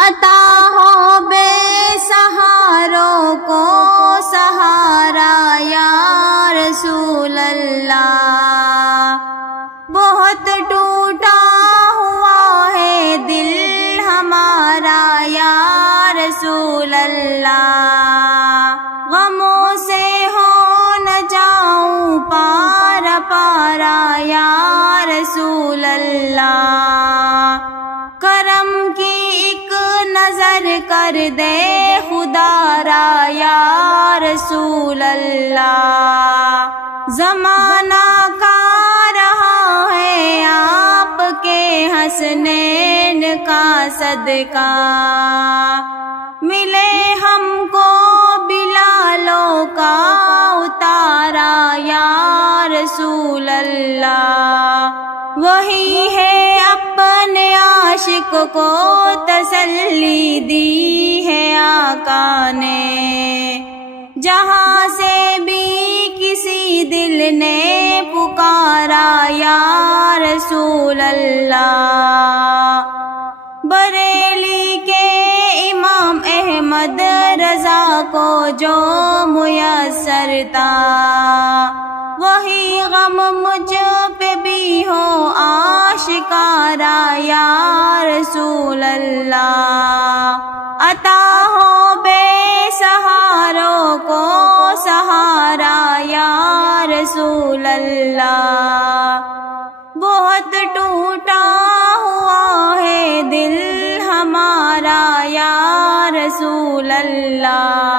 عطا ہو بے سہاروں کو سہارا یا رسول اللہ، بہت ٹوٹا ہوا ہے دل ہمارا یا رسول اللہ، غموں سے ہو نہ جاؤں پارا پارا یا رسول اللہ، کرم کی ایک نظر کر دے خدا را یا رسول اللہ، زمانہ کا رہا ہے آپ کے حسنین کا صدقہ، ملے ہم کو بلالوں کا اتارا یا رسول اللہ، وہی ہے اپنے عاشق کو تسلی دی ہے آقا نے، جہاں سے بھی کسی دل نے پکارا یا رسول اللہ، بریلی کے امام احمد رضا کو جو میسر تھا، وہی غم مجھ پہ بھی ہو آشکارا یا رسول اللہ، عطا ہو بے سہاروں کو سہارا یا رسول اللہ، بہت ٹوٹا ہوا ہے دل ہمارا یا رسول اللہ۔